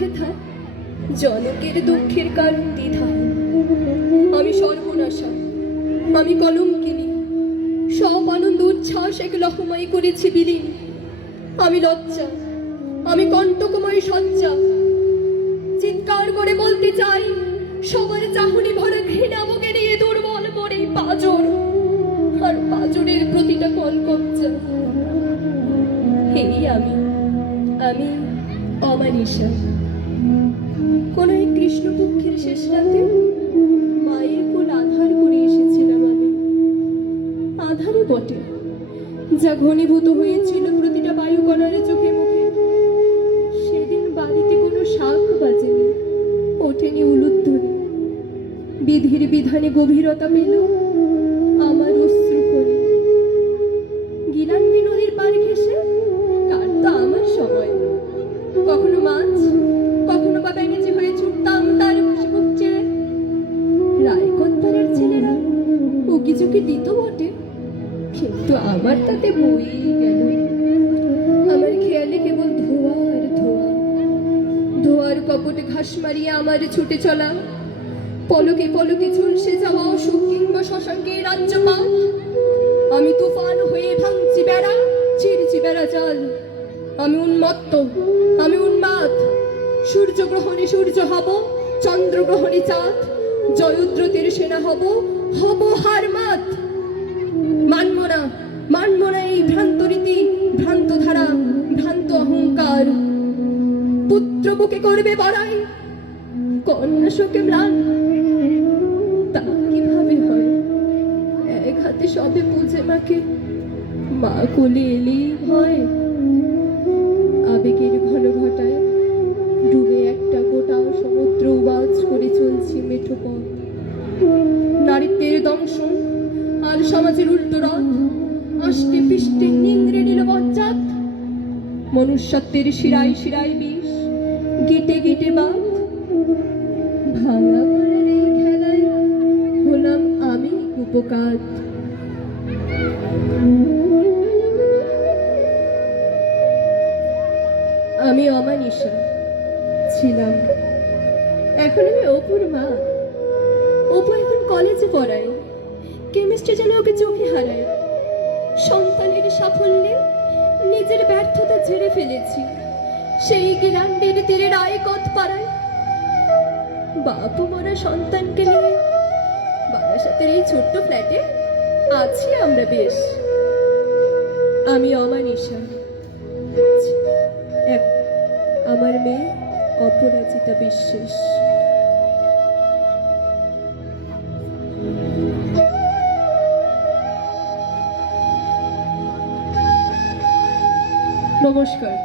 হেথা জনকের দুঃখের কারণ দ্বিধা। আমি সর্বনাশা, আমি কলঙ্কিনী, সব আনন্দ উচ্ছ্বাস এক লহমাই করেছি বিলীন। আমি লজ্জা, আমি কণ্টকময় সজ্জা, চিৎকার করে বলতে চাই সবার চাহনি ভরা ঘৃণা বুকে নিয়ে দুর্বল মনে পাঁজর, আর পাঁজরের প্রতিটা কলকব্জা। এই আমি অমানিসা। কোন এক কৃষ্ণপক্ষের শেষ রাতে মায়ের কোল আধার করে এসেছিলাম আমি। আধারে বটে, যা ঘনীভূত হয়েছিল প্রতিটা বায়ুকণার চোখে মুখে। সেদিন বাড়িতে কোনো শাঁখ বাজেনি, ওঠেনি উলুধ্বনি। বিধির বিধানে গভীরতা পেল আমার অশ্রুকণি। গিলান্ডি নদীর পার ঘেঁষে কাটতো আমার সময়। কখনো মাছ, কখনো বা ব্যাঙেজি হয়ে ছুটতাম তার বসে বুক চেড়ে। রায়কত্তারের ছেলেরা উকি ঝুঁকি দিত বটে, কিন্তু আমার তাতে বই গেল। আমার খেয়ালে কেবল ধোয়া আর ধোয়া, ধোয়ার কপটে ঘাস মারিয়ে আমার ছুটে চলা, পলকে পলকে ঝুলসে যাওয়া অশোক কিংবা শশাঙ্কের রাজ্যপাল। আমি তুফান হয়ে ভাঙছি বেড়া, ছিঁড়ছি বেড়া জাল। আমি উন্মত্ত, আমি উন্মাদ। সূর্যগ্রহণে সূর্য হব, চন্দ্রগ্রহণে চাঁদ। জয়দ্রথের সেনা হব, হব হারমাত। মানব না এই ভ্রান্ত রীতি, ভ্রান্ত ধারা, ভ্রান্ত অহংকার। পুত্র বুকে করবে বড়াই, কন্যা শোকে ম্লান। তা কিভাবে হয়? এক হাতে সবে পুজে মাকে, মা কোলে এলেই ভয়। আবেগের ঘন ঘটায় ডুবে একটা গোটা সমুদ্র উবাজ করে চলছি মেঠো পথ। নারীত্বের দংশন আর সমাজের উল্টো রথ, আষ্টে পিষ্টে নিংড়ে নিল বজ্জাত। মনুষ্যত্বের শিরায় শিরায় বিষ, গিটে গিটে বাত। ভাঙা পড়ার এই খেলায় হলাম আমি উপকার। আমি অমানিসা ছিলাম, এখন আমি অপুর মা। অপু এখন কলেজে পড়ায়, কেমিস্ট্রি যেন ওকে চোখে হারায়। সন্তানের সাফল্যে নিজের ব্যর্থতা ঝেড়ে ফেলেছি সেই গিলান্ডির তীরে রায়কত পাড়ায়। বাপু মরা সন্তানকে নিয়ে বারাসাতের এই ছোট্ট ফ্ল্যাটে আছি আমরা বেশ। আমি অমানিসা, আমার মেয়ে অপরাজিতা বিশ্বাস। নমস্কার।